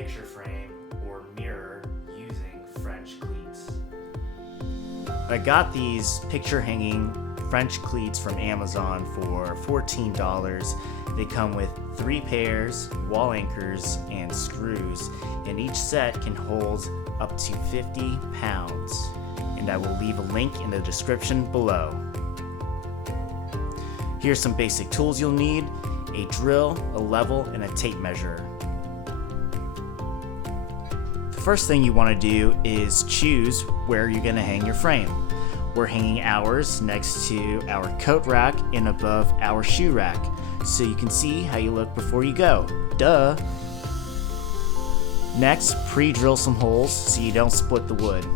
picture frame or mirror using French cleats. I got these picture hanging French cleats from Amazon for $14. They come with 3 pairs, wall anchors, and screws, and each set can hold up to 50 pounds. And I will leave a link in the description below. Here's some basic tools you'll need: a drill, a level, and a tape measure. The first thing you want to do is choose where you're going to hang your frame. We're hanging ours next to our coat rack and above our shoe rack, so you can see how you look before you go. Duh! Next, pre-drill some holes so you don't split the wood.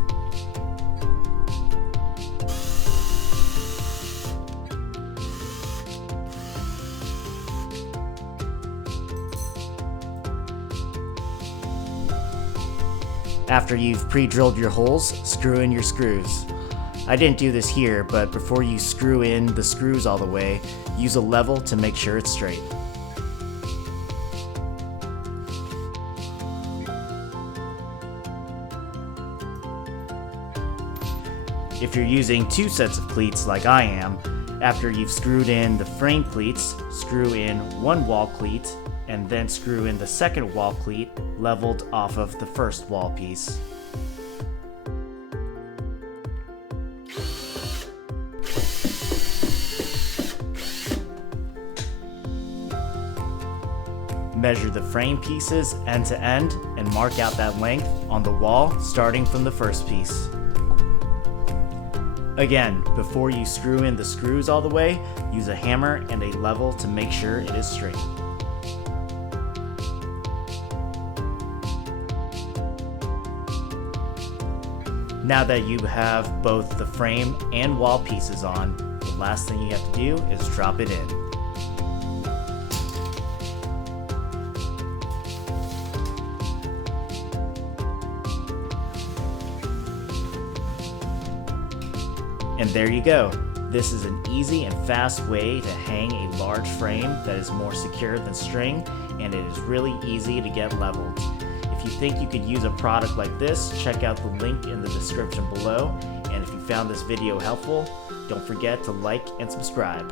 After you've pre-drilled your holes, screw in your screws. I didn't do this here, but before you screw in the screws all the way, use a level to make sure it's straight. If you're using 2 sets of cleats like I am, after you've screwed in the frame cleats, screw in 1 wall cleat, and then screw in the second wall cleat leveled off of the first wall piece. Measure the frame pieces end to end and mark out that length on the wall starting from the first piece. Again, before you screw in the screws all the way, use a hammer and a level to make sure it is straight. Now that you have both the frame and wall pieces on, the last thing you have to do is drop it in. And there you go. This is an easy and fast way to hang a large frame that is more secure than string, and it is really easy to get leveled. If you think you could use a product like this, check out the link in the description below. And if you found this video helpful, don't forget to like and subscribe.